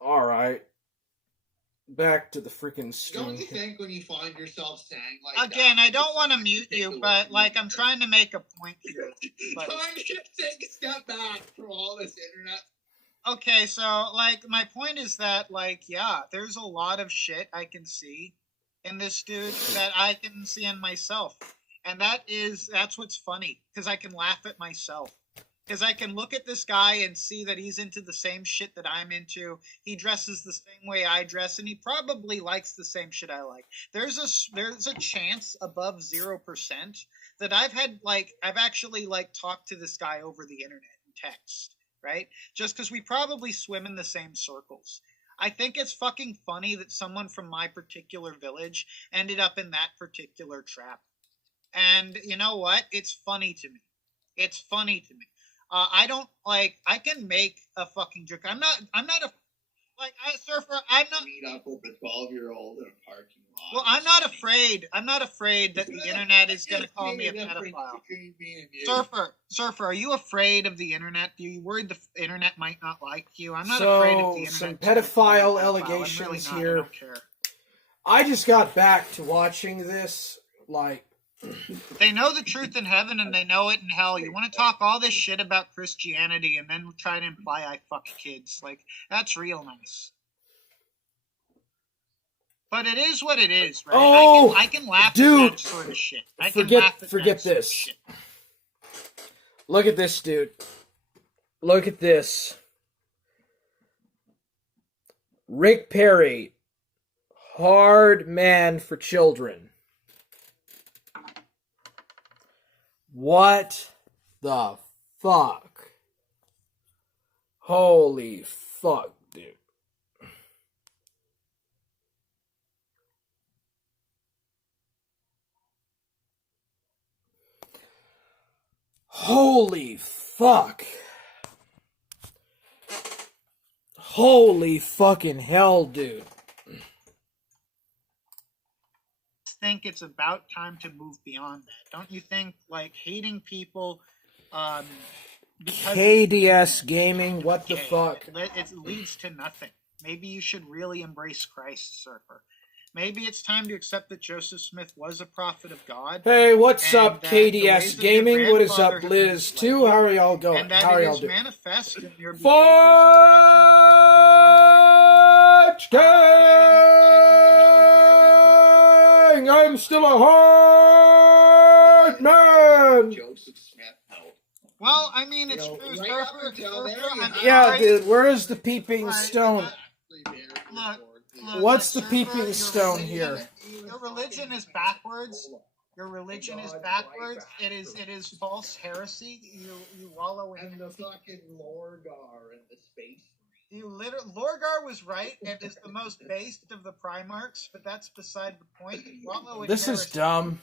All right. Back to the freaking stream. Don't you think when you find yourself saying like again, that, I don't want to mute you, but like I'm trying to make a point here. But... Trying to take a step back from all this internet. Okay, so like my point is that like yeah, there's a lot of shit I can see in this dude that I can see in myself, and that's what's funny because I can laugh at myself. Because I can look at this guy and see that he's into the same shit that I'm into. He dresses the same way I dress, and he probably likes the same shit I like. There's a chance above 0% that I've actually like talked to this guy over the internet and text, right? Just because we probably swim in the same circles. I think it's fucking funny that someone from my particular village ended up in that particular trap. And you know what? It's funny to me. It's funny to me. I don't like. I can make a fucking joke. I'm not a like surfer. I'm not meet up with a 12-year-old in a parking lot. Well, I'm not afraid. I'm not afraid that the internet is going to call me a pedophile. Surfer, are you afraid of the internet? Are you worried the internet might not like you? I'm not afraid of the internet. Some pedophile allegations here. I just got back to watching this. Like. They know the truth in heaven and they know it in hell. You want to talk all this shit about Christianity and then try to imply I fuck kids. Like, that's real nice. But it is what it is, right? Oh, I can laugh dude, at that sort of shit. Forget this. Shit. Look at this, dude. Look at this. Rick Perry, hard man for children. What the fuck? Holy fuck, dude. Holy fuck. Holy fucking hell, dude. Think it's about time to move beyond that. Don't you think, like, hating people because KDS gaming, what the fuck? It leads to nothing. Maybe you should really embrace Christ, Surfer. Maybe it's time to accept that Joseph Smith was a prophet of God. Hey, what's up, KDS gaming? What is up, Liz, too? How are y'all going? And that How are y'all doing? Manifest in your Fudge gang! I'm still a hard man! Joseph Smith, no. Well, I mean, it's true. Yeah, dude, where is the peeping stone? Look, what's the peeping stone here? Your religion is backwards. Your religion is backwards. It is false heresy. You wallow in. And the fucking Lorgar and the space. Lorgar was right and is the most based of the Primarchs, but that's beside the point. Wallow in this heresy. Is dumb.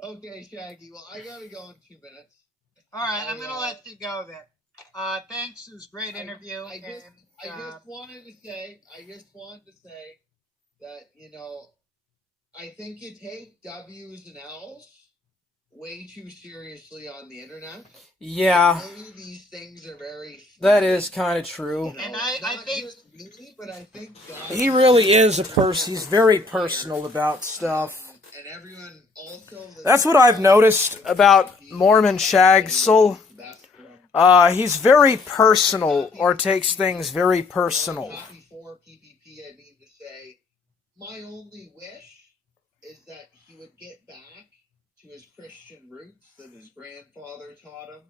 Okay, Shaggy. Well, I gotta go in 2 minutes. All right, I'm gonna let you go then. Thanks. It was a great interview. I just wanted to say that, you know, I think you take W's and L's way too seriously on the internet. Yeah. These things are very... That is kind of true. You know, and I think... just me, but I think God... He really is a person. He's very personal about stuff. And everyone also... That's what I've noticed about Mormon Shagsel. He's very personal, or takes things very personal. Before PPP, I mean to say, my only wish is that he would get back to his Christian roots that his grandfather taught him.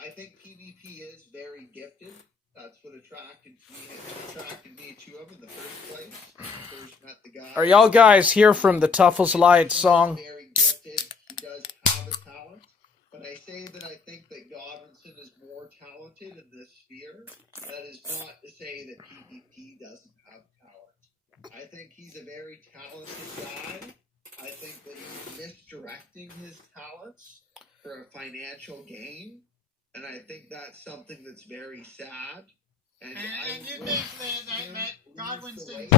I think PvP is very gifted. That's what attracted me to him in the first place. When I first met the guy. Are y'all guys here from the Tuffles Lied song? Very gifted. He does have a talent. But I say that I think that Godwinson is more talented in this sphere. That is not to say that PvP doesn't have talent. I think he's a very talented guy. I think that he's misdirecting his talents for a financial gain. And I think that's something that's very sad. And you think that Godwinson,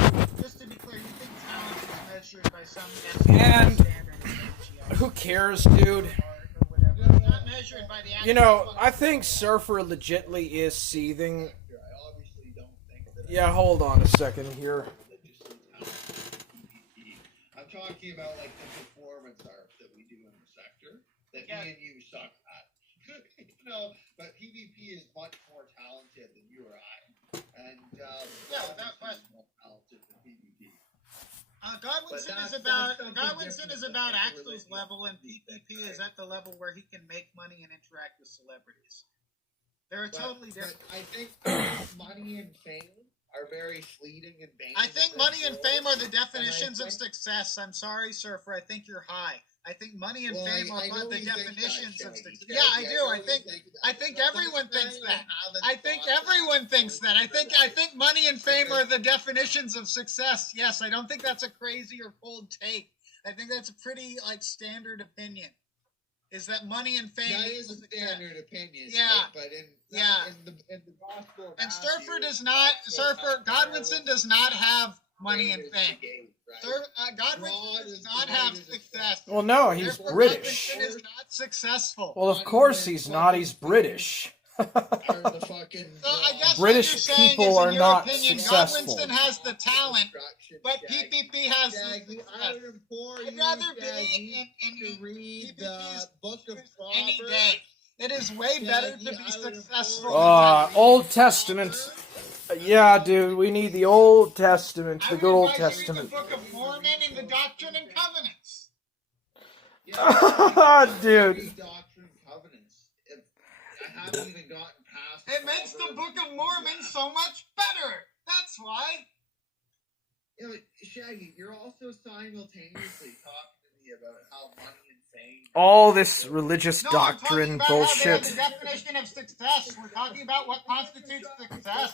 just to be clear, you think talent is measured by some And standard of ratio who cares, dude? or whatever. It's not measured by the actual. You know, I think Surfer legitly is seething. I obviously don't think that. Yeah, hold on a second here. I'm talking about like the performance art that we do in the sector that me and you suck at. You know, but PvP is much more talented than you or I, and without question. more talented than PvP. Godwinson But is that's about something different about than Axler's religion. level, and PvP is at the level where he can make money and interact with celebrities. They're totally different. But I think money and fame are very fleeting and vain. I think money and fame are the definitions of think- success. I'm sorry, Surfer. I think you're high. I think money and Well, fame I are know the you think definitions that, of Shaggy. success. Yeah, I Shaggy, do. know I you think that. everyone thinks that. I think thought everyone thinks that. I think money and fame are the definitions of success. Yes, I don't think that's a crazy or bold take. I think that's a pretty standard opinion. Is that money and fame That is is a success. standard opinion. Yeah. Right? But in the gospel of And Matthew, Surfer does not. Godwinson does not have money and fame. Godwinson does not have success. Well, no, he's Therefore, British. Godwinson is not successful. Well, of course he's not. He's British. Are the fucking So I guess British what you're saying people is, are in your not opinion, successful. Godwinson has the talent, destruction, but Shaggy. PPP has the Shaggy, I success. would implore I'd you, rather Shaggy, be in to read PPP's the book of Proverbs. any day. It is way better to be successful. Old Testament. Yeah, dude, we need the Old Testament, the good Old Testament. The Book of Mormon and the Doctrine and Covenants. Dude. Read Doctrine and Covenants. I haven't even gotten past. It makes the Book of Mormon so much better. That's why. You know, Shaggy, you're also simultaneously talking to me about how money and fame. All this religious No, I'm talking doctrine about how they have bullshit. the definition of success. We're talking about what constitutes success.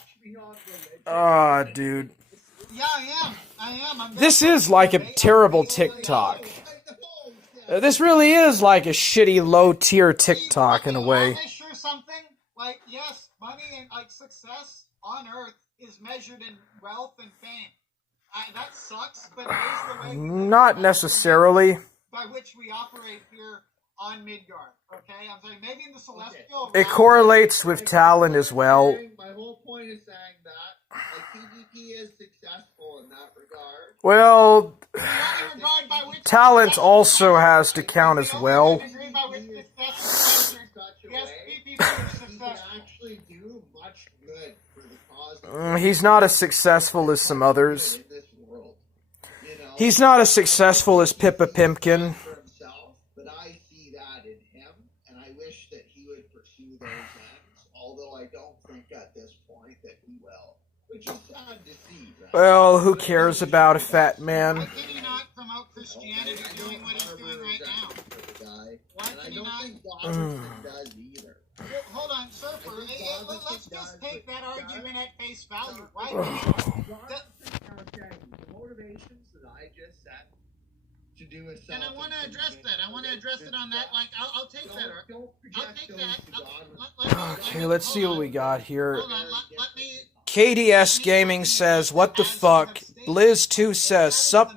Dude. Yeah, I am. This is like a terrible TikTok. This really is like a shitty low-tier TikTok in a way. Are they sure something? Like, yes, money and success on Earth is measured in wealth and fame. That sucks, but it is the way Not necessarily. by which we operate here on Midgard. Okay, I'm saying maybe in the celestial. It correlates with talent as well. My whole point is saying that PvP is successful in that regard. Well, The only regard by which talent also has to count as well. the degree by which success is measured. Such a Yes, way PvP is that he can successful. actually do much good for the cause. He's not as successful as some others. In this world, you know, He's not as successful as Pippa Pimpkin. for himself, but I see that in him, and I wish that he would pursue those ends. Although I don't think at this point that he will, which is sad to see. Right? Well, who cares about a fat Why man? can he not promote Christianity doing what he's doing right now? Why And I can he don't not? think Godwinson does either. Well, hold on, Surfer. Let's just take that argument at face value. Why? The motivations that I just said to do with And I want to address that. I want to address it on that. Like, I'll take that. Don't I'll project take those that. to Godwinson. Okay, let's see what we got here. Hold on. Let me. KDS Gaming says, what the fuck? Blizz2 says, sup?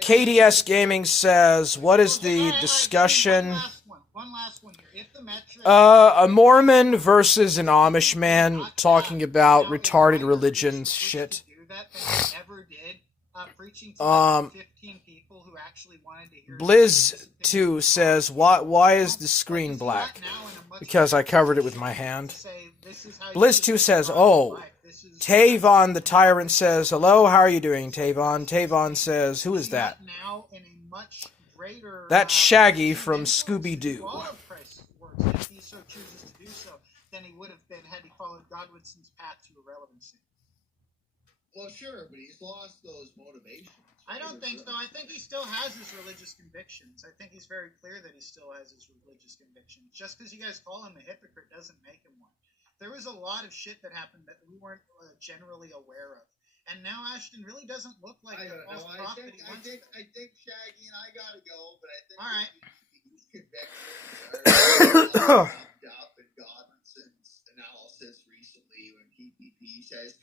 KDS Gaming says, what is the discussion? One last one here. If the metric. A Mormon versus an Amish man talking about retarded religions shit. Ever did, preaching to 15 people who actually wanted to hear. Blizz2 says, why is the screen black? Because I covered it with my hand. Blizz2 says, oh, Tavon the Tyrant says, hello, how are you doing, Tavon? Tavon says, who is that? That's Shaggy from Scooby-Doo. If he so chooses to do so, then he would have been had he followed Godwinson's path to irrelevancy. Well, sure, but he's lost those motivations. I don't think so. I think he still has his religious convictions. I think he's very clear that he still has his religious convictions. Just because you guys call him a hypocrite doesn't make him one. There was a lot of shit that happened that we weren't generally aware of. And now Ashton really doesn't look like I the don't false know. prophet he once was. I think Shaggy and I gotta go, but I think All right. these convictions are summed up in Godwinson's analysis recently when PPP says,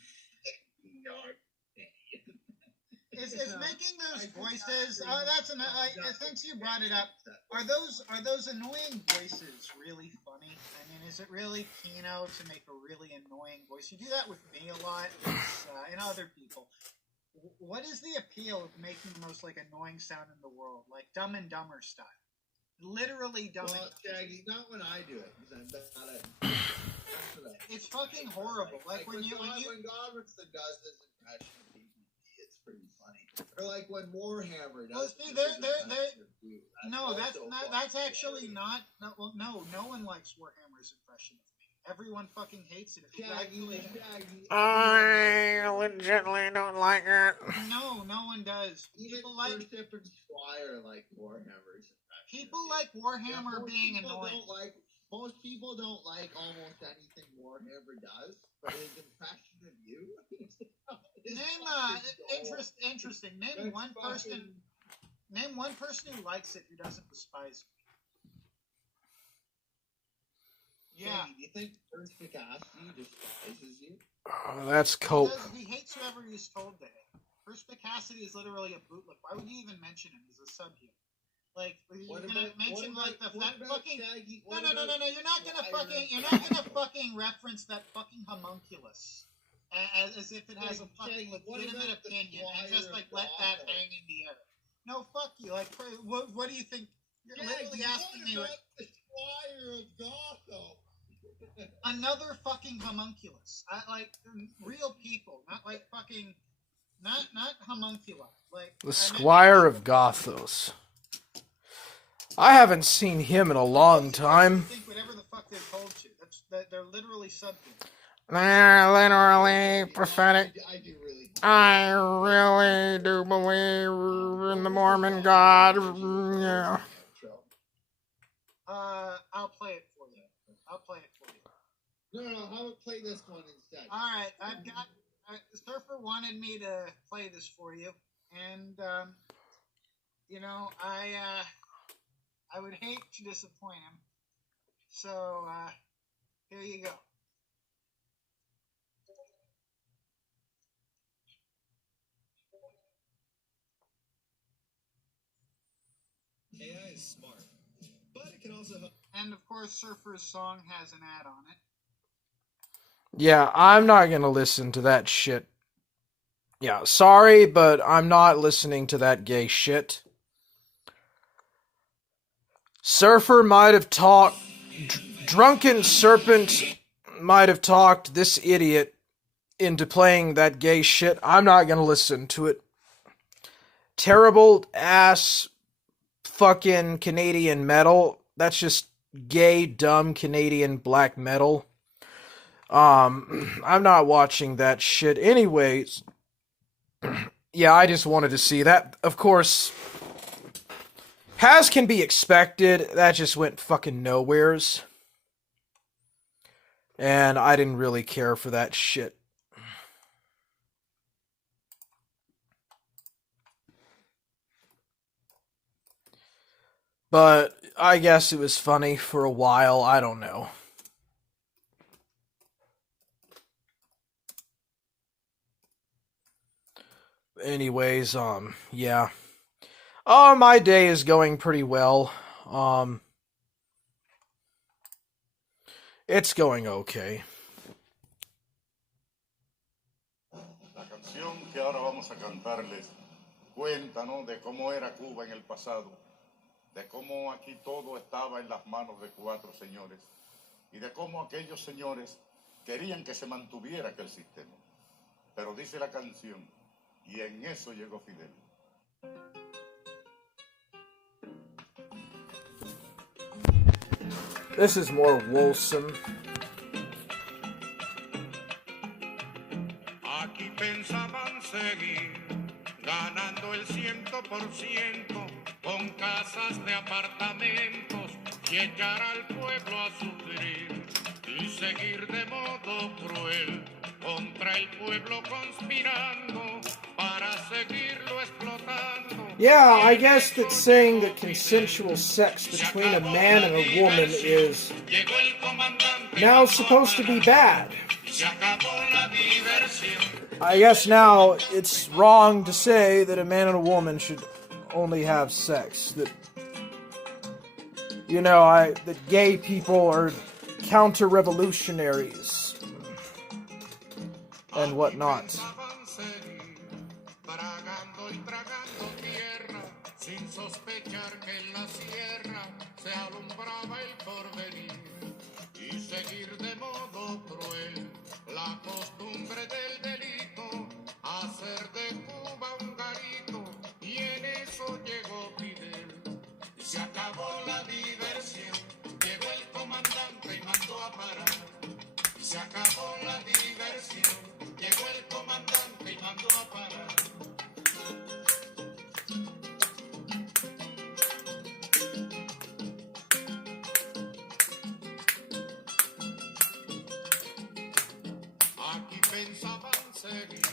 Is making those voices? That's since you brought it up. Are those annoying voices really funny? I mean, is it really Kino to make a really annoying voice? You do that with me a lot, and other people. What is the appeal of making the most annoying sound in the world, like Dumb and Dumber style? Literally Dumb and Dumber. Shaggy, not when I do it, because I'm not It's fucking horrible. Like when Godwinson does this impression of PvP, it's pretty funny. Or like when Warhammer does. Well, see, that's actually not. No one likes Warhammer's impression of me. Everyone fucking hates it. Shaggy. I legitimately don't like it. No one does. People like Sip and Squire like Warhammer's impression. People like Warhammer being annoying. Most people don't like almost anything Warhammer does, but his impression of you. Interesting. Name one person who likes it who doesn't despise it. Yeah. Do you think Perspicacity despises you? Oh, that's cope. He hates whoever he's told to hate. Perspicacity is literally a bootlick. Why would you even mention him as a sub here? Like, you're gonna mention that fucking. No. You're not gonna fucking reference that fucking homunculus as if it has a fucking legitimate opinion and just let that hang in the air. No, fuck you. Like, what do you think? You're literally asking me. The Squire of Gotham. Another fucking homunculus. Like real people, not like fucking, not homunculi. Like the Squire of Gothos. I haven't seen him in a long time. Think whatever the fuck they're told to. They're literally subhuman. They're literally prophetic. I really do believe in the Mormon God. Yeah. I'll play it for you. No, how about play this one instead? Alright, I've got... Surfer wanted me to play this for you, and, I would hate to disappoint him. So, here you go. AI is smart, but it can also help. And, of course, Surfer's song has an ad on it. Yeah, I'm not gonna listen to that shit. Yeah, sorry, but I'm not listening to that gay shit. Surfer might have talked... Drunken Serpent might have talked this idiot into playing that gay shit. I'm not gonna listen to it. Terrible ass fucking Canadian metal. That's just gay, dumb Canadian black metal. I'm not watching that shit anyways. Yeah, I just wanted to see that. Of course, as can be expected, that just went fucking nowheres. And I didn't really care for that shit. But I guess it was funny for a while. I don't know. Anyways, yeah. My day is going pretty well. It's going okay. La canción que ahora vamos a cantarles cuenta, ¿no?, de cómo era Cuba en el pasado, de cómo aquí todo estaba en las manos de 4 señores y de cómo aquellos señores querían que se mantuviera aquel sistema. Pero dice la canción, y en eso llegó Fidel. This is more wholesome. Aquí pensaban seguir ganando el 100% con casas de apartamentos y echar al pueblo a sufrir y seguir de modo cruel contra el pueblo conspirando para seguirlo explotando. Yeah, I guess that saying that consensual sex between a man and a woman is now supposed to be bad. Se acabó la diversión. I guess now it's wrong to say that a man and a woman should only have sex. That, you know, that gay people are counter-revolutionaries and whatnot. Seguir de modo cruel la costumbre del delito, hacer de Cuba un garito, y en eso llegó Fidel. Y se acabó la diversión, llegó el comandante y mandó a parar. Y se acabó la diversión, llegó el comandante y mandó a parar. Pensaban seguir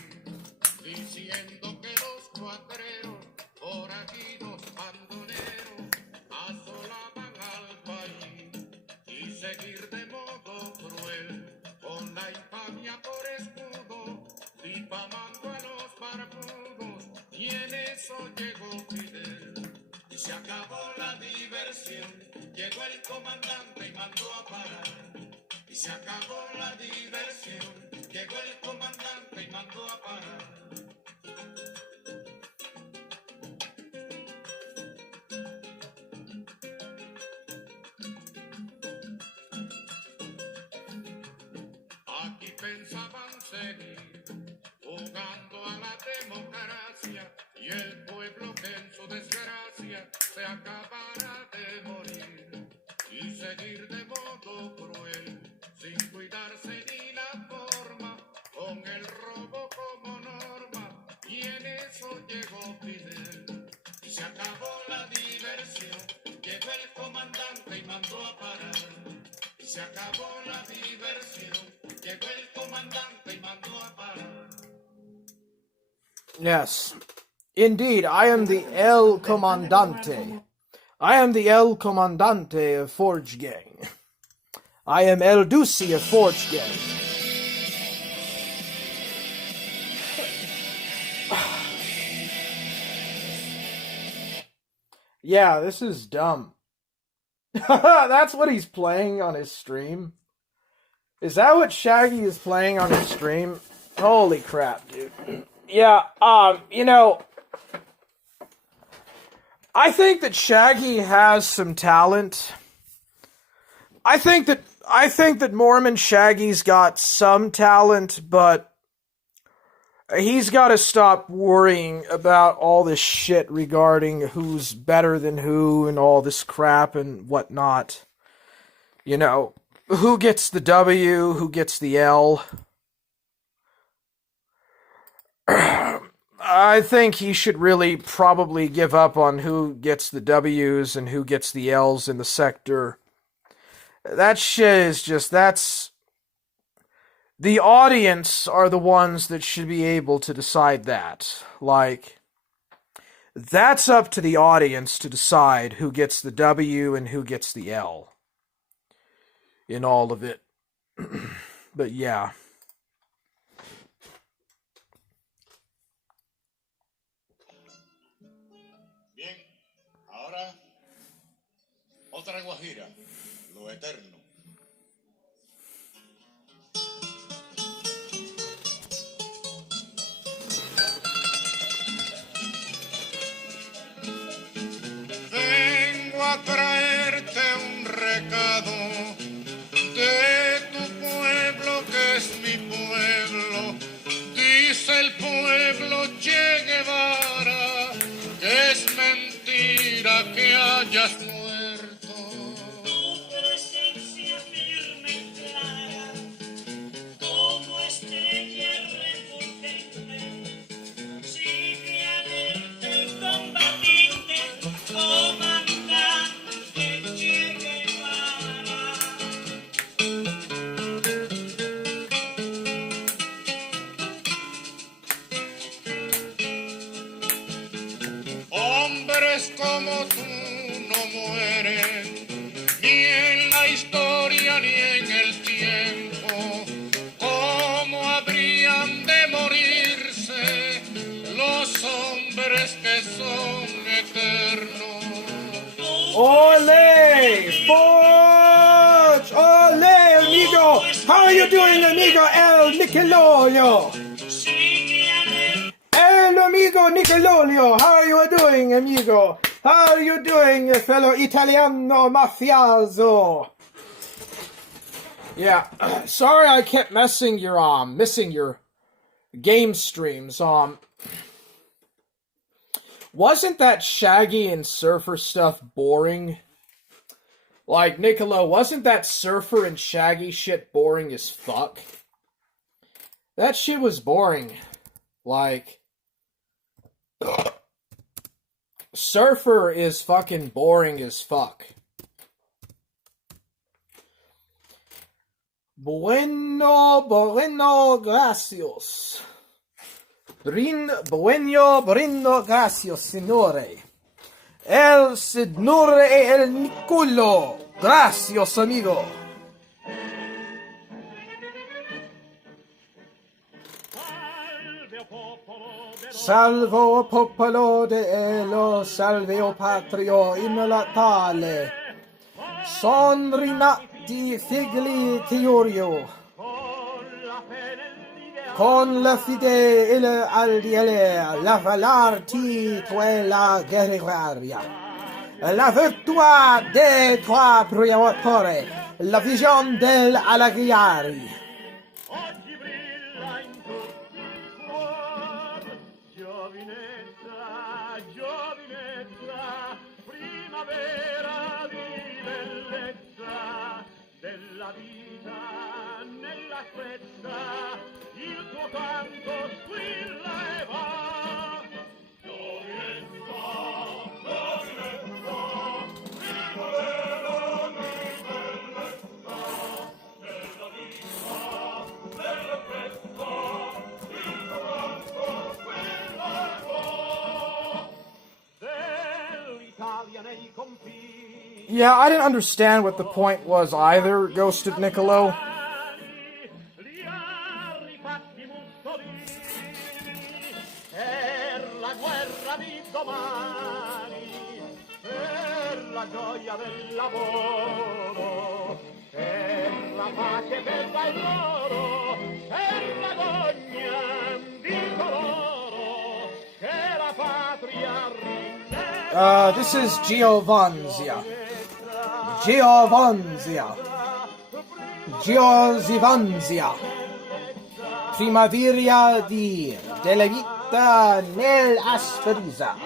diciendo que los cuatreros, forajidos, bandoneros, asolaban al país y seguir de modo cruel con la infamia por escudo, difamando a los barbudos, y en eso llegó Fidel. Y se acabó la diversión, llegó el comandante y mandó a parar. Y se acabó la diversión, llegó el comandante y mandó a parar. Aquí pensaban seguir jugando a la democracia y el pueblo que en su desgracia se acabara de morir y seguir de modo cruel, sin cuidarse ni la forma, con el robo como norma, y en eso llegó Fidel. Y se acabó la diversión, llegó el comandante y mandó a parar. Y se acabó la diversión, llegó el comandante y mandó a parar. Yes, indeed, I am the El Comandante. I am the El Comandante of Forge Gang. I am El Ducey of Forge Gang. Yeah, this is dumb. That's what he's playing on his stream? Is that what Shaggy is playing on his stream? Holy crap, dude. Yeah, you know, I think that Shaggy has some talent. I think that Mormon Shaggy's got some talent, but he's got to stop worrying about all this shit regarding who's better than who and all this crap and whatnot. You know, who gets the W, who gets the L. I think he should really probably give up on who gets the W's and who gets the L's in the sector. That shit is just, that's... The audience are the ones that should be able to decide that. Like, that's up to the audience to decide who gets the W and who gets the L in all of it. But yeah. Bien, ahora otra guajira, lo eterno. Vengo a traerte un recado de tu pueblo que es mi pueblo. Dice el pueblo Che Guevara que es mentira que hayas muerto. Tu presencia firme y clara, como estrella refulgente, sigue alerta el combatiente, comandante Che Guevara. Hombres como tú no mueren, ni en la historia ni en el tiempo. ¿Cómo habrían de morir seres que son eternos. Ole! Forge! Ole, amigo! How are you doing, amigo El Nicololio? El amigo Nicololio! How are you doing, amigo? How are you doing, fellow Italiano mafioso? Yeah, sorry I kept missing your game streams. Wasn't that Shaggy and Surfer stuff boring? Like, Niccolo, wasn't that Surfer and Shaggy shit boring as fuck? That shit was boring. Like, Surfer is fucking boring as fuck. Bueno, gracias. Bueno, gracias, signore. El signore e el Niccolo. Gracias, amigo. Salvo popolo de elo, salveo patrio in natale. Son rinati figli teorio. Con la fide e l'aldiele, la valarti quella guerriera. La virtua de tua privatore, la vision del alaghiari. Oggi brilla in tutti i cuori, giovinezza, giovinezza, primavera di bellezza, della vita nella fretta, il tuo canto squilla e va. Giovinezza, giovinezza, primavera di bellezza, della vita nella fretta, il tuo canto squilla e va. Dell'Italia nei confini. Yeah, I didn't understand what the point was either, Ghosted Niccolo. Gioia del lavoro, per la pace per loro, per l'agonia di coloro che la patria rinne. This is Giovanzia. Giovanzia. Giovanzia. Primavera di della vita nell'asperisa.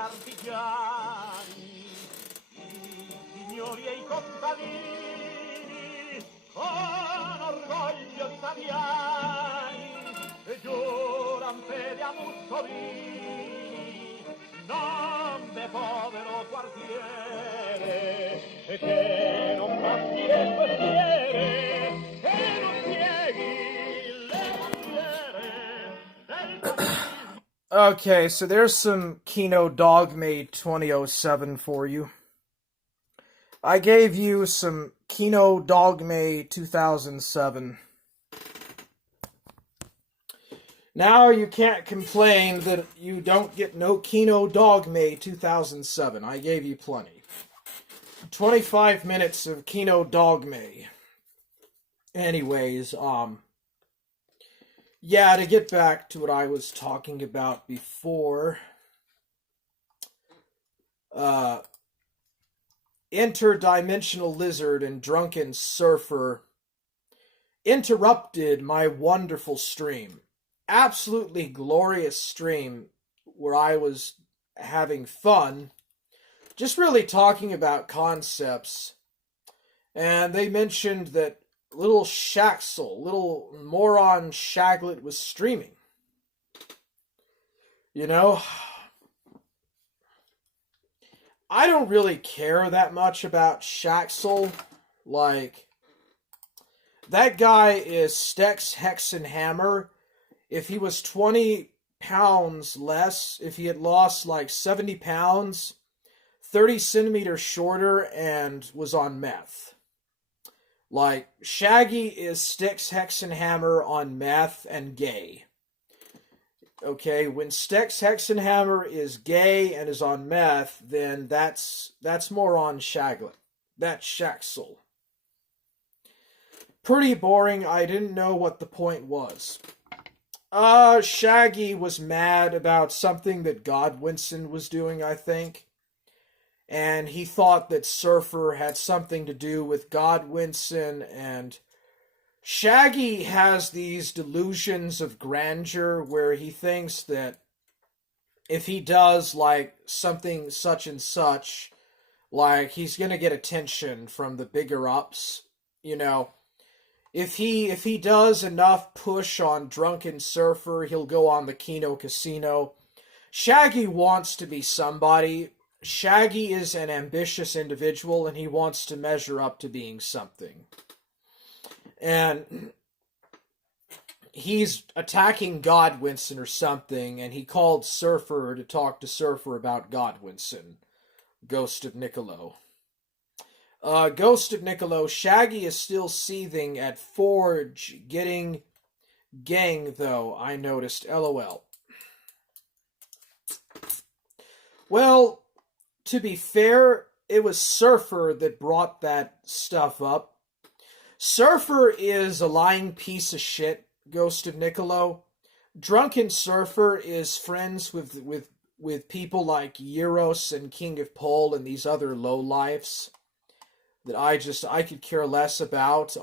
artigiani, i signori e i contadini, con orgoglio italiani, giuran fede a Mussolini, non de povero quartiere, che non passi le quartiere, che non pieghi le bandiere del Okay, so there's some Kino Dogme 2007 for you. I gave you some Kino Dogme 2007. Now you can't complain that you don't get no Kino Dogme 2007. I gave you plenty. 25 minutes of Kino Dogme. Anyways, yeah, to get back to what I was talking about before, Interdimensional Lizard and Drunken Surfer interrupted my wonderful stream. Absolutely glorious stream where I was having fun, just really talking about concepts. And they mentioned that little Shaxel, little moron Shaglet was streaming. You know, I don't really care that much about Shaxel. Like, That guy is Stex Hexenhammer. If he was 20 pounds less, if he had lost like 70 pounds, 30 centimeters shorter, and was on meth. Like, Shaggy is Stex Hexenhammer on meth and gay. Okay, when Stex Hexenhammer is gay and is on meth, then that's more on Shaglet. That's Shaxel. Pretty boring. I didn't know what the point was. Shaggy was mad about something that Godwinson was doing, I think. And he thought that Surfer had something to do with Godwinson, and Shaggy has these delusions of grandeur where he thinks that if he does, like, something such and such, like, he's gonna get attention from the bigger-ups, you know. If he does enough push on Drunken Surfer, he'll go on the Kino Casino. Shaggy wants to be somebody. Shaggy is an ambitious individual, and he wants to measure up to being something. And he's attacking Godwinson or something, and he called Surfer to talk to Surfer about Godwinson. Ghost of Niccolo. Ghost of Niccolo, Shaggy is still seething at Forge getting gang, though, I noticed. LOL. Well, to be fair, it was Surfer that brought that stuff up. Surfer is a lying piece of shit, Ghost of Niccolo. Drunken Surfer is friends with people like Euros and King of Pole and these other lowlifes that I could care less about.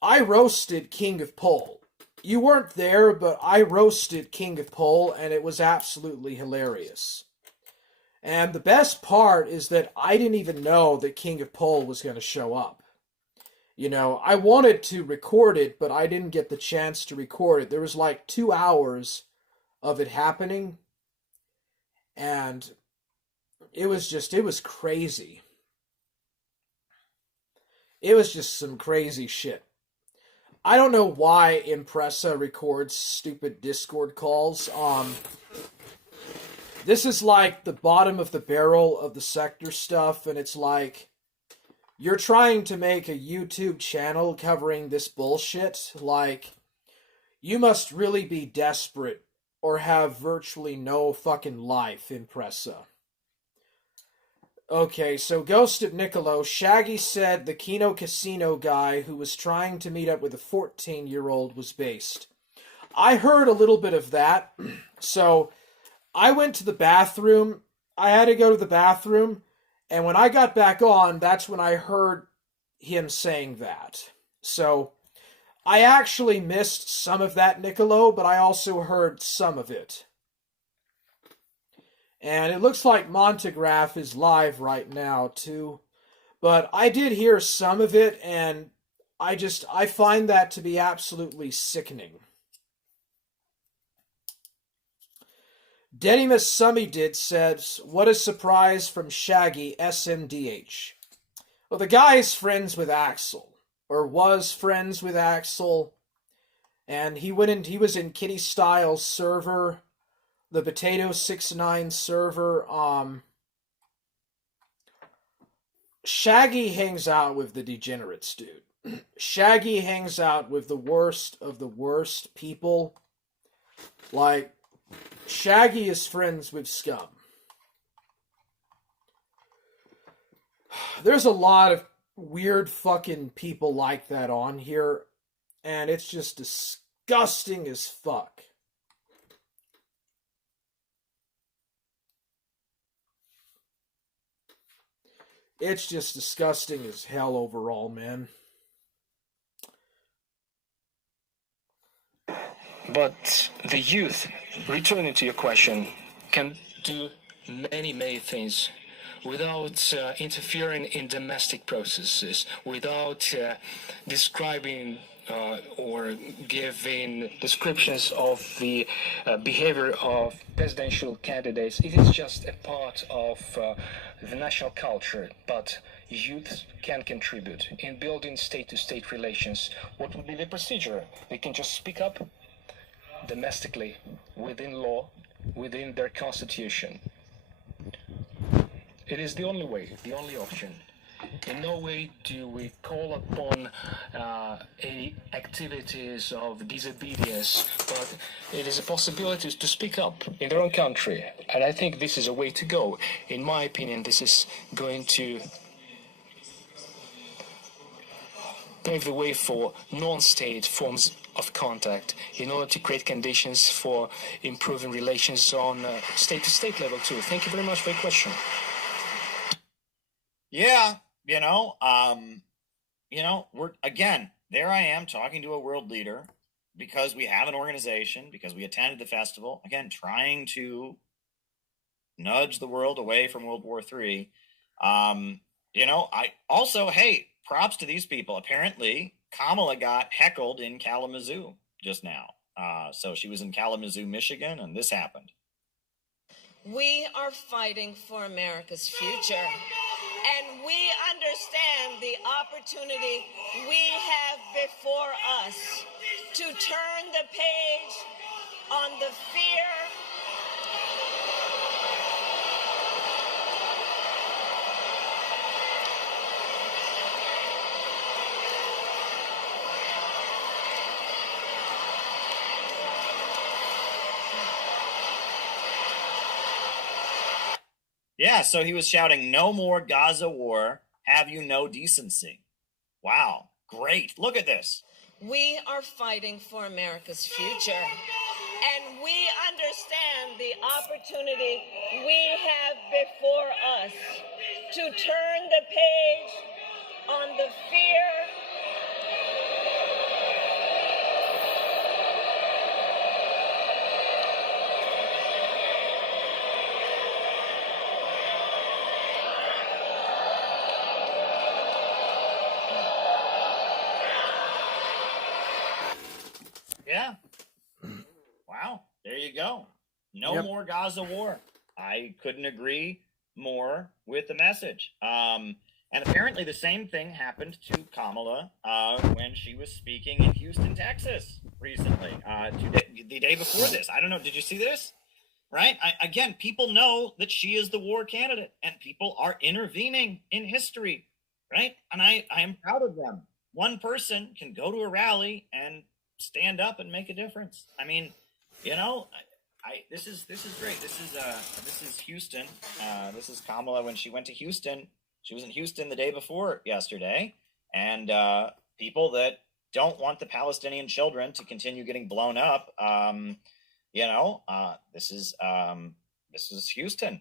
I roasted King of Pole. You weren't there, but I roasted King of Pole, and it was absolutely hilarious. And the best part is that I didn't even know that King of Pole was going to show up. You know, I wanted to record it, but I didn't get the chance to record it. There was like 2 hours of it happening, and it was crazy. It was just some crazy shit. I don't know why Impressa records stupid Discord calls. This is like the bottom of the barrel of the sector stuff, and it's like, you're trying to make a YouTube channel covering this bullshit. Like, you must really be desperate or have virtually no fucking life, Impressa. Okay, so Ghost of Niccolo, Shaggy said the Kino Casino guy who was trying to meet up with a 14-year-old was based. I heard a little bit of that, so I went to the bathroom. I had to go to the bathroom, and when I got back on, that's when I heard him saying that. So I actually missed some of that, Niccolo, but I also heard some of it. And it looks like Montegraph is live right now, too. But I did hear some of it, and I find that to be absolutely sickening. Dedimus Summydid says, what a surprise from Shaggy, SMDH. Well, the guy's friends with Axel, or was friends with Axel, and he was in Kitty Styles' server, the Potato 69 server. Shaggy hangs out with the degenerates, dude. Shaggy hangs out with the worst of the worst people. Like, Shaggy is friends with scum. There's a lot of weird fucking people like that on here, and it's just disgusting as fuck. It's just disgusting as hell overall, man. But the youth, returning to your question, can do many things without interfering in domestic processes, without describing or giving descriptions of the behavior of presidential candidates. It is just a part of the national culture, but youth can contribute in building state-to-state relations, what would be the procedure? They can just speak up domestically, within law, within their constitution. It is the only way, the only option. In no way do we call upon any activities of disobedience, but it is a possibility to speak up in their own country. And I think this is a way to go. In my opinion, this is going to pave the way for non-state forms of contact in order to create conditions for improving relations on state-to-state level too. Thank you very much for your question. Yeah, we're again, there I am talking to a world leader because we have an organization, because we attended the festival, again, trying to nudge the world away from World War III. I also, hey, props to these people. Apparently, Kamala got heckled in Kalamazoo just now. So she was in Kalamazoo, Michigan, and this happened. We are fighting for America's future, and we understand the opportunity we have before us to turn the page on the fear Yeah, so he was shouting, "No more Gaza war. Have you no decency?" Wow, great. Look at this. We are fighting for America's future, and we understand the opportunity we have before us to turn the page on the fear Yeah. Wow. There you go. No more Gaza war. I couldn't agree more with the message. And apparently the same thing happened to Kamala when she was speaking in Houston, Texas recently, the day before this. I don't know. Did you see this? Right? Again, people know that she is the war candidate, and people are intervening in history, right? And I am proud of them. One person can go to a rally and stand up and make a difference. I mean, this is great. This is Houston. This is Kamala when she went to Houston. She was in Houston the day before yesterday, and people that don't want the Palestinian children to continue getting blown up. This is Houston.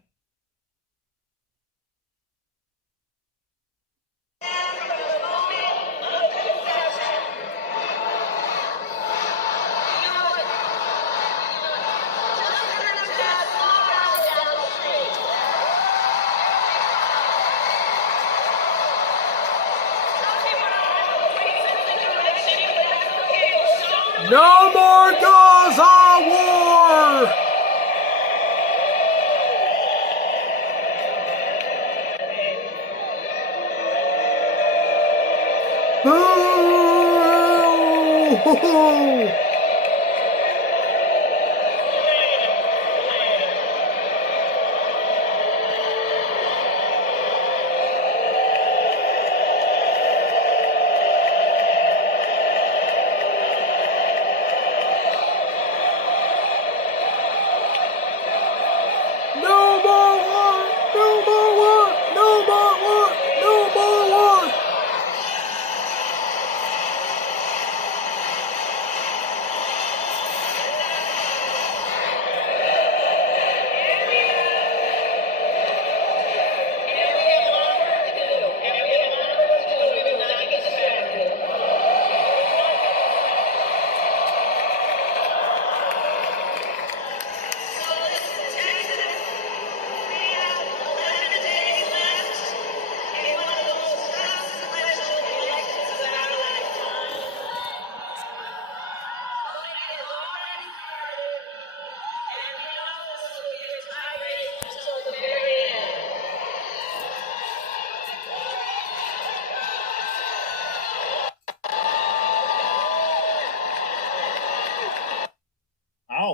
No more Gaza war! Boo!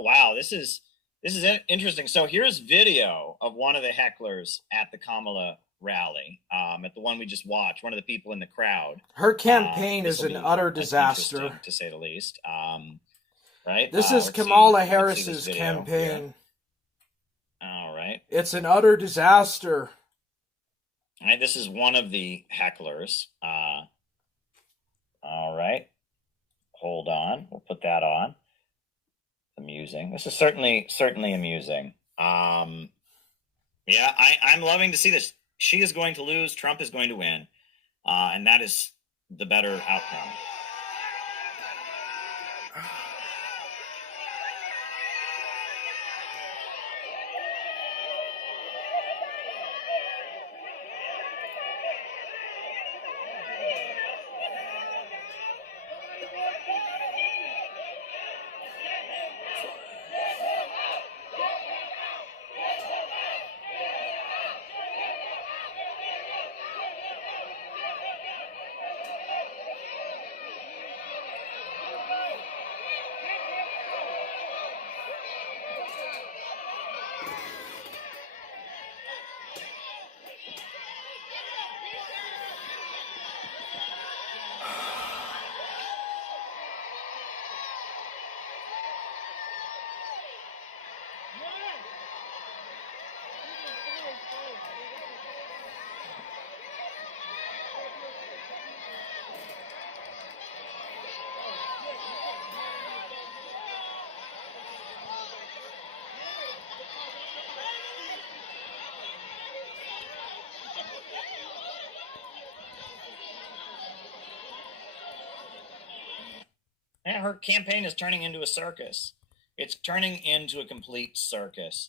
wow, this is interesting. So here's video of one of the hecklers at the Kamala rally, at the one we just watched. One of the people in the crowd. Her campaign is an utter disaster, to say the least. Right. This is Kamala Harris's campaign. Here. All right. It's an utter disaster. All right. This is one of the hecklers. All right. Hold on. We'll put that on. Amusing. This is certainly amusing. Yeah, I'm loving to see this. She is going to lose. Trump is going to win. And that is the better outcome. Yeah, her campaign is turning into a circus. It's turning into a complete circus.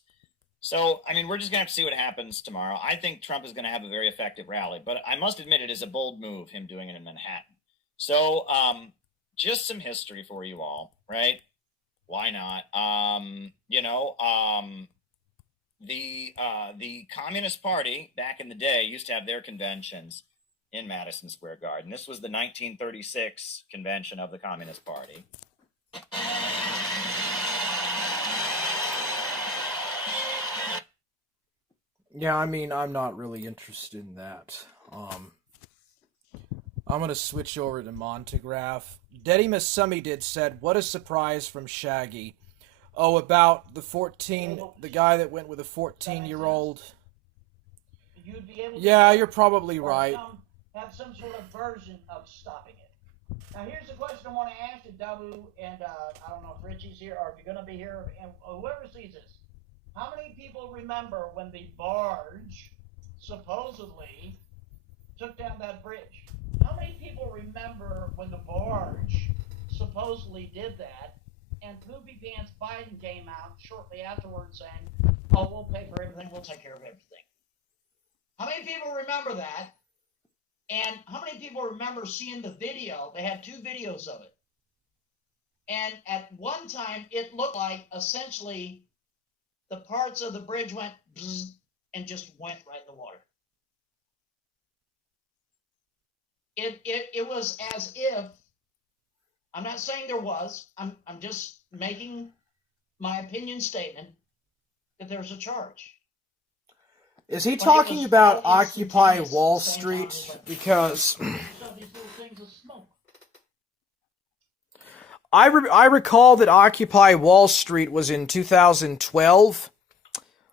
So, I mean, we're just going to have to see what happens tomorrow. I think Trump is going to have a very effective rally, but I must admit it is a bold move, him doing it in Manhattan. So, just some history for you all, right? Why not? The Communist Party back in the day used to have their conventions in Madison Square Garden. This was the 1936 convention of the Communist Party. Yeah, I mean, I'm not really interested in that. I'm going to switch over to Montegraph. Dedimus Summidid said, what a surprise from Shaggy. Oh, about the guy that went with a 14-year-old. You'd be able to yeah, you're probably right. Have some sort of version of stopping it. Now, here's the question I want to ask to Dabu, and I don't know if Richie's here or if you're going to be here, and whoever sees this. How many people remember when the barge supposedly took down that bridge? How many people remember when the barge supposedly did that, and Poopy Pants Biden came out shortly afterwards saying, oh, we'll pay for everything, we'll take care of everything? How many people remember that? And how many people remember seeing the video? They had 2 videos of it. And at one time, it looked like essentially the parts of the bridge went bzz and just went right in the water. It was as if, I'm not saying there was, I'm just making my opinion statement that there's a charge. Is he talking about Occupy Wall Street? Because I recall that Occupy Wall Street was in 2012.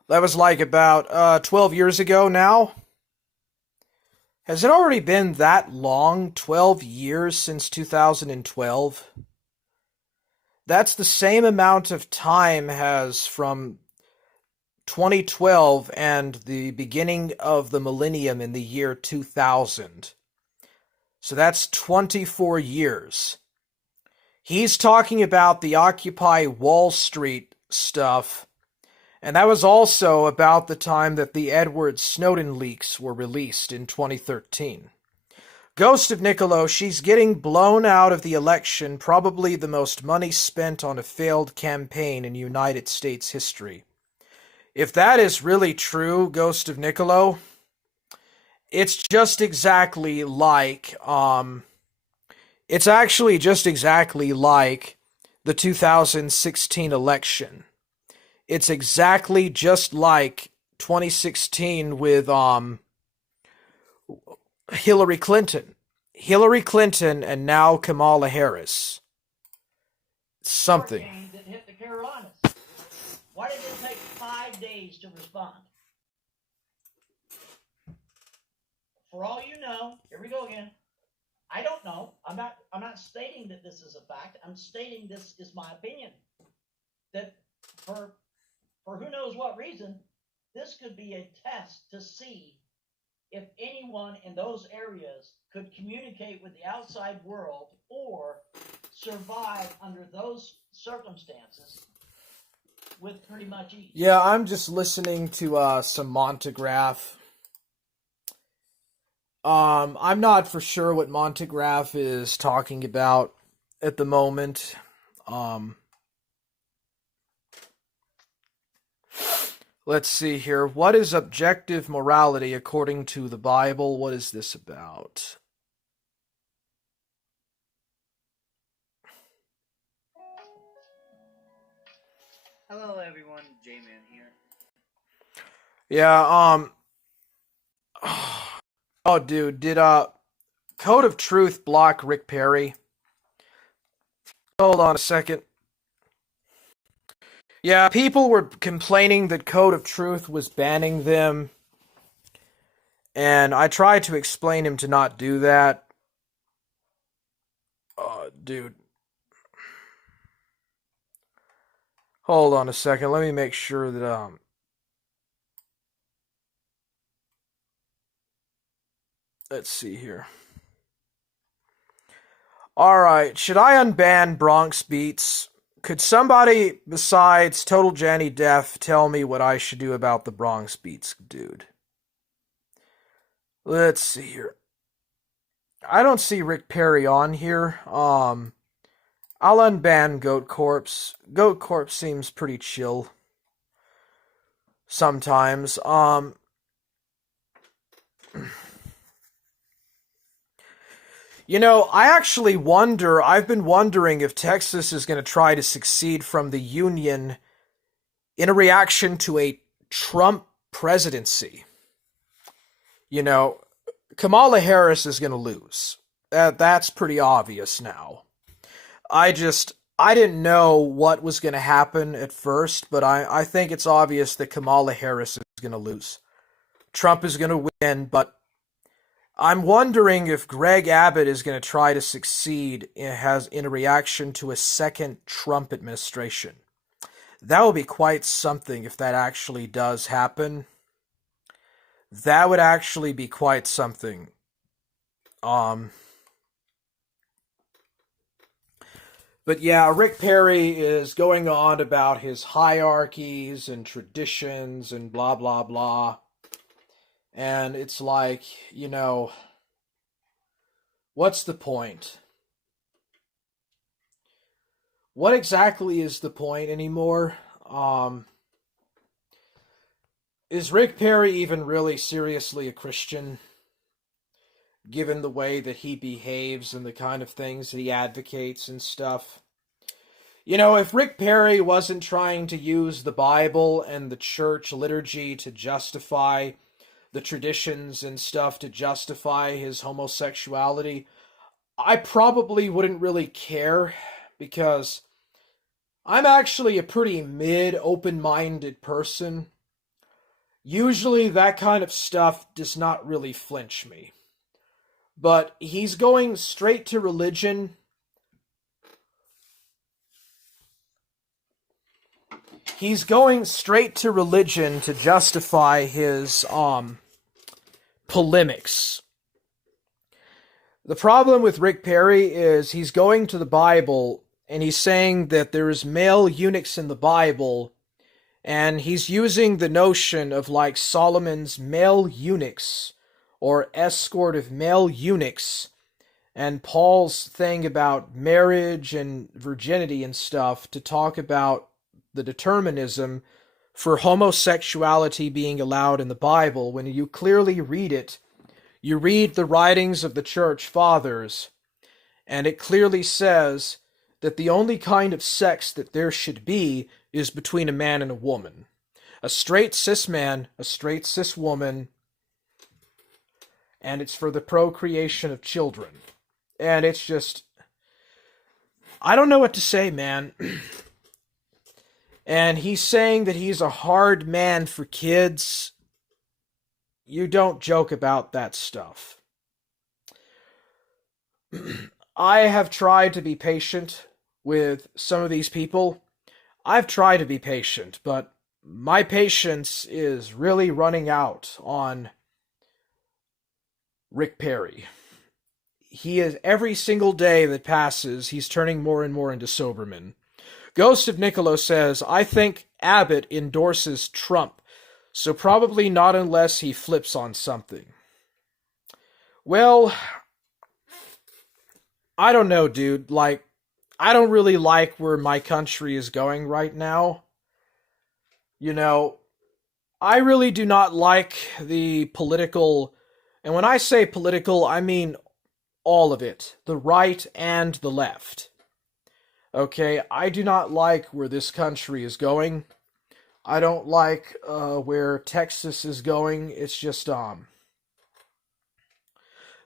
That was like about 12 years ago now. Has it already been that long? 12 years since 2012? That's the same amount of time as from 2012 and the beginning of the millennium in the year 2000. So that's 24 years. He's talking about the Occupy Wall Street stuff, and that was also about the time that the Edward Snowden leaks were released in 2013. Ghost of Niccolo, she's getting blown out of the election, probably the most money spent on a failed campaign in United States history. If that is really true, Ghost of Niccolo, it's just exactly like, it's actually just exactly like the 2016 election. It's exactly just like 2016 with Hillary Clinton. Hillary Clinton and now Kamala Harris. Something. Hurricane that hit the Carolinas. Why did it take 5 days to respond? For all you know, here we go again. I don't know. I'm not stating that this is a fact. I'm stating this is my opinion. That for who knows what reason, this could be a test to see if anyone in those areas could communicate with the outside world or survive under those circumstances with pretty much ease. Yeah, I'm just listening to some Montegraph. I'm not for sure what Montegraph is talking about at the moment. Let's see here. What is objective morality according to the Bible? What is this about? Hello everyone, J-Man here. Yeah, oh dude, did Code of Truth block Rick Perry? Hold on a second. Yeah, people were complaining that Code of Truth was banning them, and I tried to explain him to not do that. Dude. Hold on a second, let me make sure that, let's see here. Alright, should I unban Bronx Beats? Could somebody besides Total Janny Def tell me what I should do about the Bronx Beats, dude? Let's see here. I don't see Rick Perry on here. I'll unban Goat Corpse. Goat Corpse seems pretty chill sometimes. You know, I've been wondering if Texas is going to try to secede from the Union in a reaction to a Trump presidency. You know, Kamala Harris is going to lose. That's pretty obvious now. I didn't know what was going to happen at first, but I think it's obvious that Kamala Harris is going to lose. Trump is going to win, but I'm wondering if Greg Abbott is going to try to succeed in a reaction to a second Trump administration. That would be quite something if that actually does happen. That would actually be quite something. But yeah, Rick Perry is going on about his hierarchies and traditions and blah, blah, blah. And it's like, you know, what's the point? What exactly is the point anymore? Is Rick Perry even really seriously a Christian? Given the way that he behaves and the kind of things that he advocates and stuff. You know, if Rick Perry wasn't trying to use the Bible and the church liturgy to justify the traditions and stuff to justify his homosexuality, I probably wouldn't really care, because I'm actually a pretty open-minded person. Usually that kind of stuff does not really flinch me. But he's going straight to religion. He's going straight to religion to justify his polemics. The problem with Rick Perry is he's going to the Bible and he's saying that there's male eunuchs in the Bible, and he's using the notion of like Solomon's male eunuchs or escort of male eunuchs and Paul's thing about marriage and virginity and stuff to talk about the determinism for homosexuality being allowed in the Bible, when you clearly read it. You read the writings of the church fathers, and it clearly says that the only kind of sex that there should be is between a man and a woman. A straight cis man, a straight cis woman, and it's for the procreation of children. And it's just, I don't know what to say, man. And he's saying that he's a hard man for kids. You don't joke about that stuff. I have tried to be patient with some of these people. I've tried to be patient, but my patience is really running out on Rick Perry. He is, every single day that passes, he's turning more and more into Soberman. Ghost of Niccolo says, I think Abbott endorses Trump, so probably not unless he flips on something. Well, I don't know, dude. Like, I don't really like where my country is going right now. You know, I really do not like the political, and when I say political, I mean all of it, the right and the left. Okay, I do not like where this country is going. I don't like where Texas is going. It's just,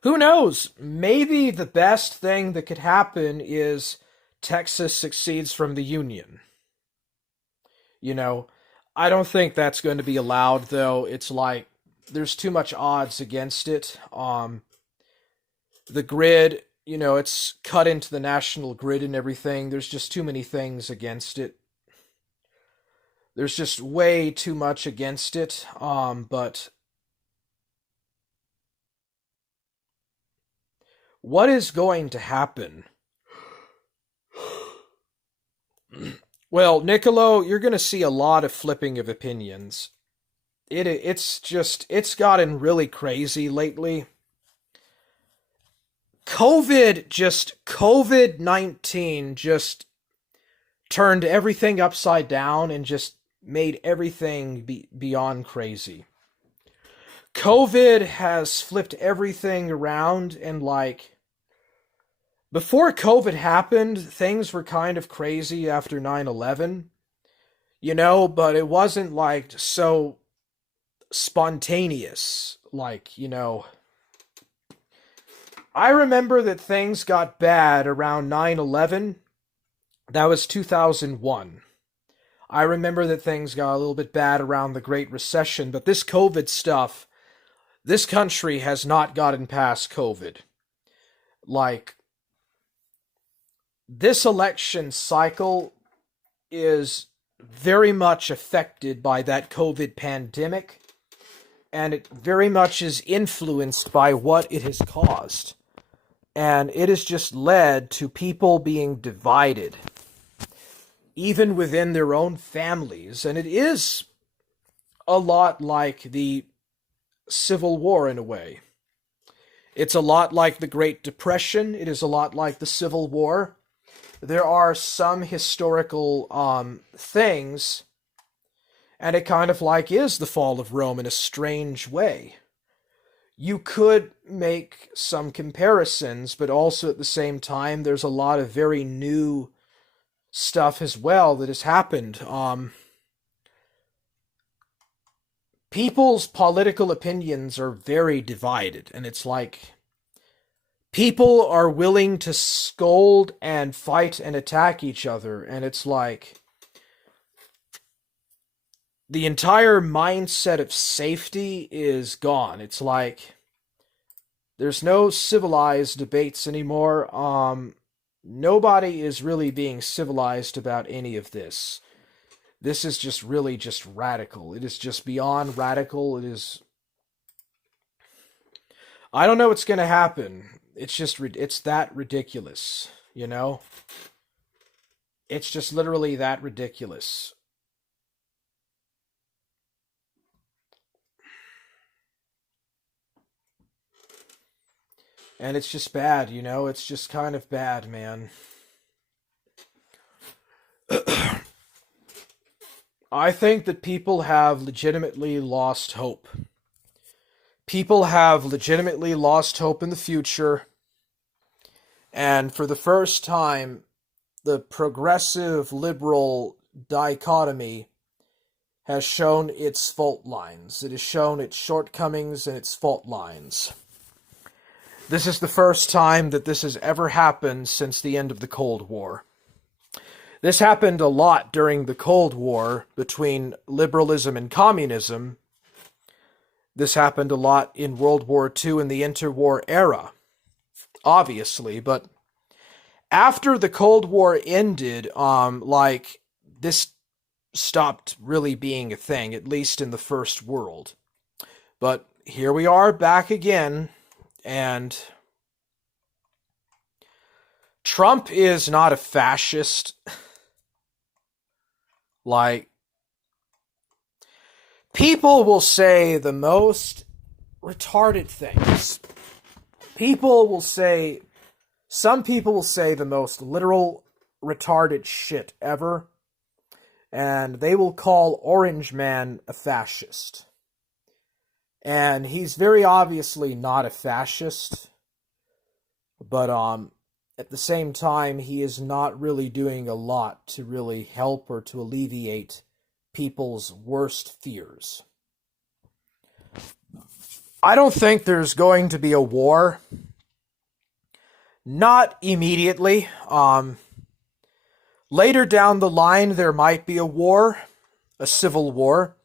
who knows? Maybe the best thing that could happen is Texas succeeds from the Union. You know, I don't think that's going to be allowed, though. It's like, there's too much odds against it. The grid, you know, it's cut into the national grid and everything. There's just too many things against it. There's just way too much against it. But what is going to happen? Well, Niccolo, you're going to see a lot of flipping of opinions. It's gotten really crazy lately. COVID-19 just turned everything upside down and just made everything beyond crazy. COVID has flipped everything around, and like, before COVID happened, things were kind of crazy after 9/11, you know, but it wasn't like so spontaneous, like, you know. I remember that things got bad around 9/11. That was 2001. I remember that things got a little bit bad around the Great Recession, but this COVID stuff, this country has not gotten past COVID. Like, this election cycle is very much affected by that COVID pandemic, and it very much is influenced by what it has caused. And it has just led to people being divided, even within their own families. And it is a lot like the Civil War in a way. It's a lot like the Great Depression. It is a lot like the Civil War. There are some historical things, and it kind of like is the fall of Rome in a strange way. You could make some comparisons, but also at the same time, there's a lot of very new stuff as well that has happened. People's political opinions are very divided, and it's like people are willing to scold and fight and attack each other, and it's like the entire mindset of safety is gone. It's like there's no civilized debates anymore. Nobody is really being civilized about any of this. This is just really just radical. It is just beyond radical. It is, I don't know what's going to happen. It's just, it's that ridiculous, you know? It's just literally that ridiculous. And it's just bad, you know? It's just kind of bad, man. I think that people have legitimately lost hope. People have legitimately lost hope in the future. And for the first time the progressive liberal dichotomy has shown its fault lines. It has shown its shortcomings and its fault lines. This is the first time that this has ever happened since the end of the Cold War. This happened a lot during the Cold War between liberalism and communism. This happened a lot in World War II and the interwar era, obviously, but after the Cold War ended, this stopped really being a thing, at least in the first world. But here we are back again, and Trump is not a fascist. People will say the most retarded things. Some people will say the most literal retarded shit ever, and they will call Orange Man a fascist. And he's very obviously not a fascist, but at the same time, he is not really doing a lot to really help or to alleviate people's worst fears. I don't think there's going to be a war. Not immediately. Later down the line, there might be a war, a civil war.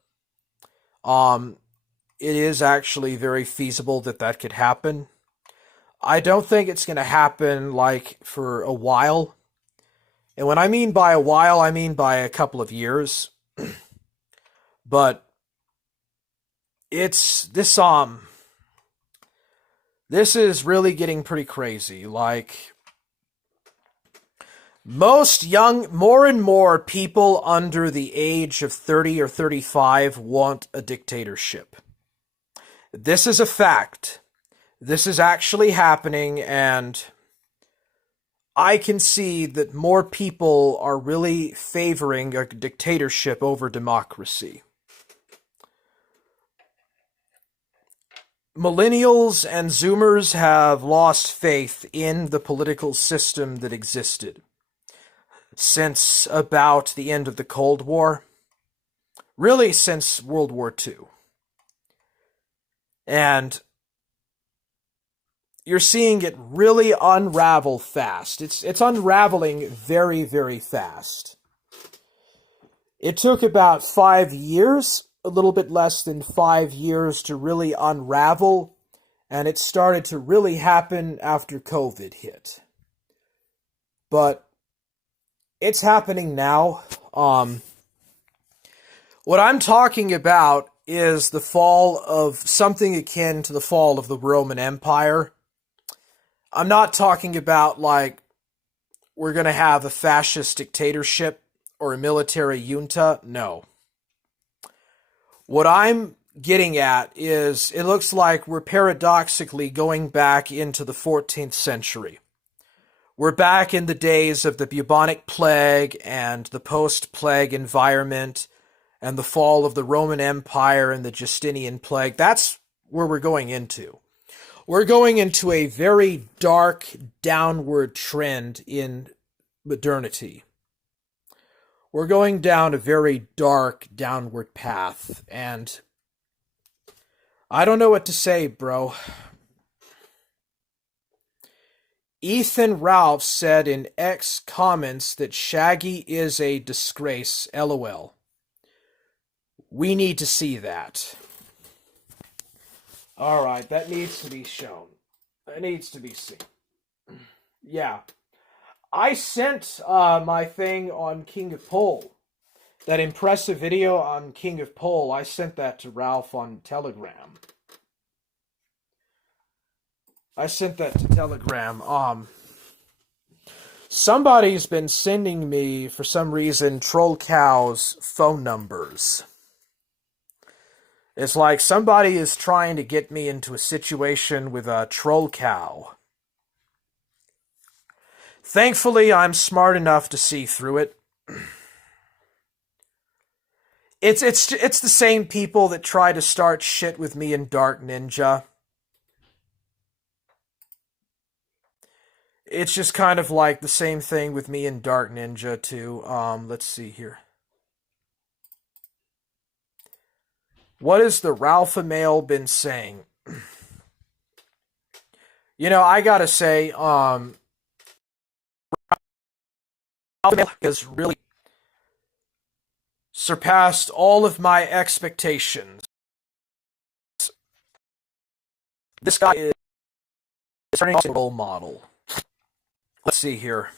It is actually very feasible that could happen. I don't think it's going to happen, for a while. And when I mean by a while, I mean by a couple of years. But this is really getting pretty crazy. More and more people under the age of 30 or 35 want a dictatorship. This is a fact. This is actually happening, and I can see that more people are really favoring a dictatorship over democracy. Millennials and Zoomers have lost faith in the political system that existed since about the end of the Cold War. Really, since World War II. And you're seeing it really unravel fast. It's unraveling very, very fast. It took about 5 years, a little bit less than 5 years, to really unravel, and it started to really happen after COVID hit. But it's happening now. What I'm talking about is the fall of something akin to the fall of the Roman Empire. I'm not talking about, we're going to have a fascist dictatorship or a military junta. No. What I'm getting at is, it looks like we're paradoxically going back into the 14th century. We're back in the days of the bubonic plague and the post-plague environment and the fall of the Roman Empire and the Justinian plague. That's where we're going into. We're going into a very dark downward trend in modernity. We're going down a very dark downward path, and I don't know what to say, bro. Ethan Ralph said in X comments that Shaggy is a disgrace, LOL. We need to see that. Alright, that needs to be shown. That needs to be seen. Yeah. I sent my thing on King of Pole. That impressive video on King of Pole, I sent that to Ralph on Telegram. Somebody's been sending me, for some reason, Troll Cow's phone numbers. It's like somebody is trying to get me into a situation with a Troll Cow. Thankfully, I'm smart enough to see through it. It's the same people that try to start shit with me in Dark Ninja. It's just kind of like the same thing with me and Dark Ninja too. Let's see here. What has the Ralpha male been saying? You know, I gotta say, Ralpha male has really surpassed all of my expectations. This guy is turning into a role model. Let's see here.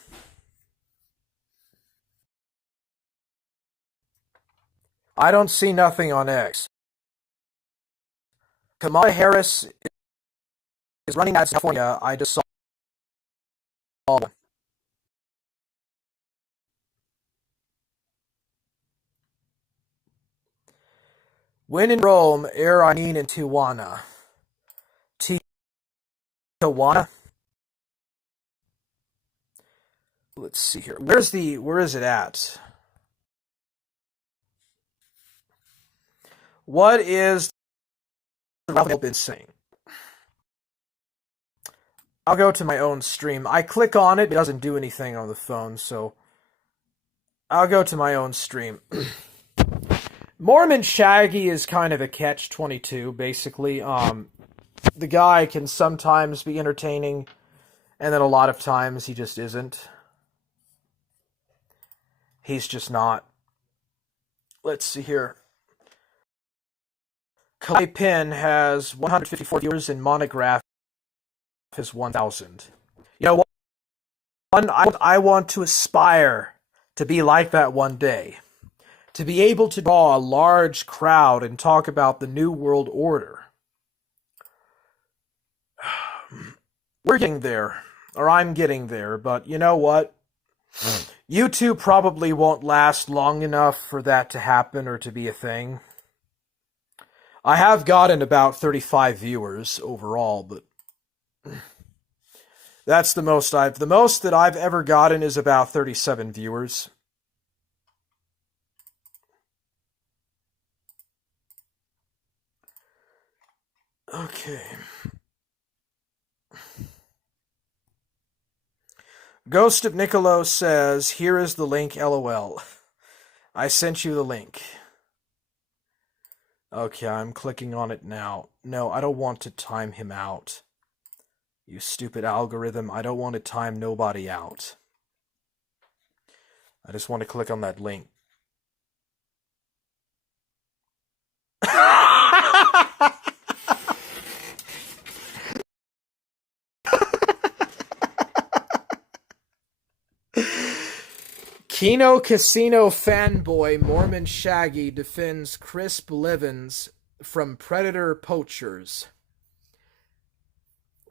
I don't see nothing on X. Kamala Harris is running as California. I just saw. When in Rome, I mean in Tijuana. Tijuana? Let's see here. Where is it at? What is the Ralph been saying? I'll go to my own stream. I click on it, it doesn't do anything on the phone, so I'll go to my own stream. Mormon Shaggy is kind of a catch-22, basically. The guy can sometimes be entertaining, and then a lot of times he just isn't. He's just not. Let's see here. Clay Pin has 154 viewers, and Monograph has 1,000. You know what? I want to aspire to be like that one day. To be able to draw a large crowd and talk about the New World Order. We're getting there. Or I'm getting there, but you know what? YouTube probably won't last long enough for that to happen or to be a thing. I have gotten about 35 viewers overall, but that's the most that I've ever gotten is about 37 viewers. Okay. Ghost of Niccolo says, here is the link, LOL. I sent you the link. Okay, I'm clicking on it now. No, I don't want to time him out. You stupid algorithm, I don't want to time nobody out. I just want to click on that link. Keno Casino fanboy Mormon Shaggy defends Chris Blevins from predator poachers.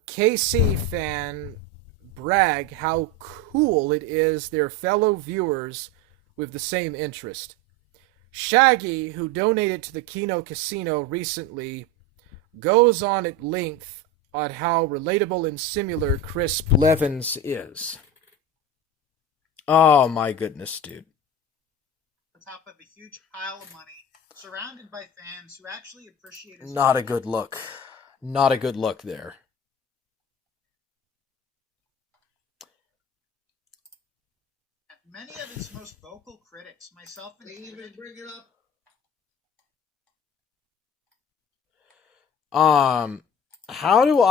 KC fan brag how cool it is their fellow viewers with the same interest. Shaggy, who donated to the Keno Casino recently, goes on at length on how relatable and similar Chris Blevins is. Oh my goodness, dude. On top of a huge pile of money, surrounded by fans who actually appreciate his Not a good look. Not a good look there. Many of its most vocal critics, myself included, even bring it up. How do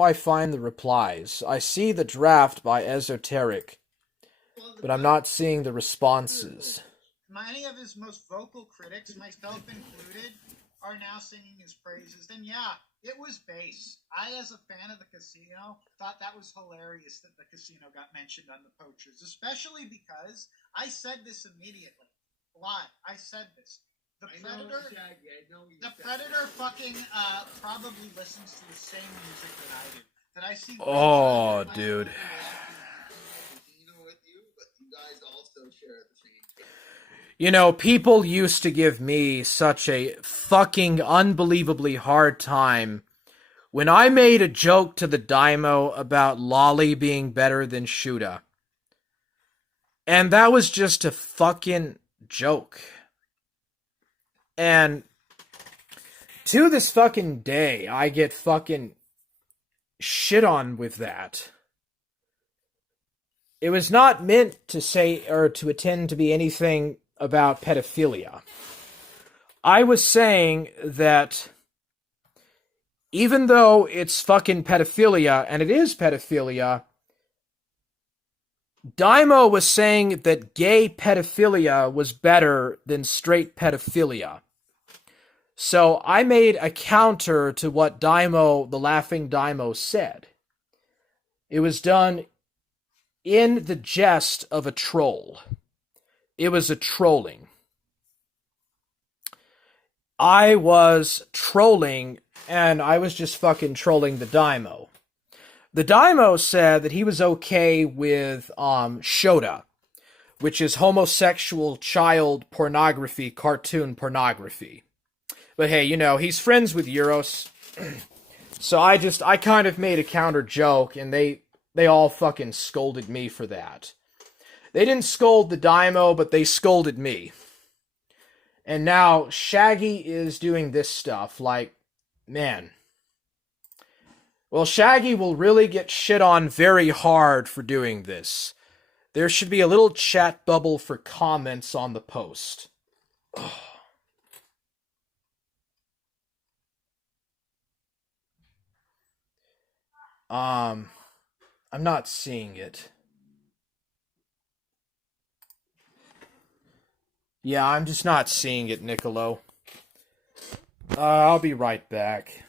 I find the replies? I see the draft by Esoteric, but I'm not seeing the responses. Many of his most vocal critics, myself included, are now singing his praises. And yeah, it was base. I, as a fan of the casino, thought that was hilarious that the casino got mentioned on the poachers, especially because I said this immediately. Live. I said this. The Predator fucking probably listens to the same music that I do. That I see. Oh, dude. You know, people used to give me such a fucking unbelievably hard time when I made a joke to the Daimo about Lolly being better than Shuda. And that was just a fucking joke. And to this fucking day, I get fucking shit on with that. It was not meant to say or to attend to be anything about pedophilia. I was saying that even though it's fucking pedophilia, and it is pedophilia, Daimo was saying that gay pedophilia was better than straight pedophilia. So I made a counter to what Daimo, the Laughing Daimo, said. It was done in the jest of a troll. It was a trolling. I was trolling, and I was just fucking trolling the Daimo. The Daimo said that he was okay with Shota, which is homosexual child pornography, cartoon pornography. But hey, you know, he's friends with Euros. So I kind of made a counter joke, and they all fucking scolded me for that. They didn't scold the Daimo, but they scolded me. And now Shaggy is doing this stuff. Like, man. Well, Shaggy will really get shit on very hard for doing this. There should be a little chat bubble for comments on the post. I'm not seeing it. Yeah, I'm just not seeing it, Niccolo. I'll be right back.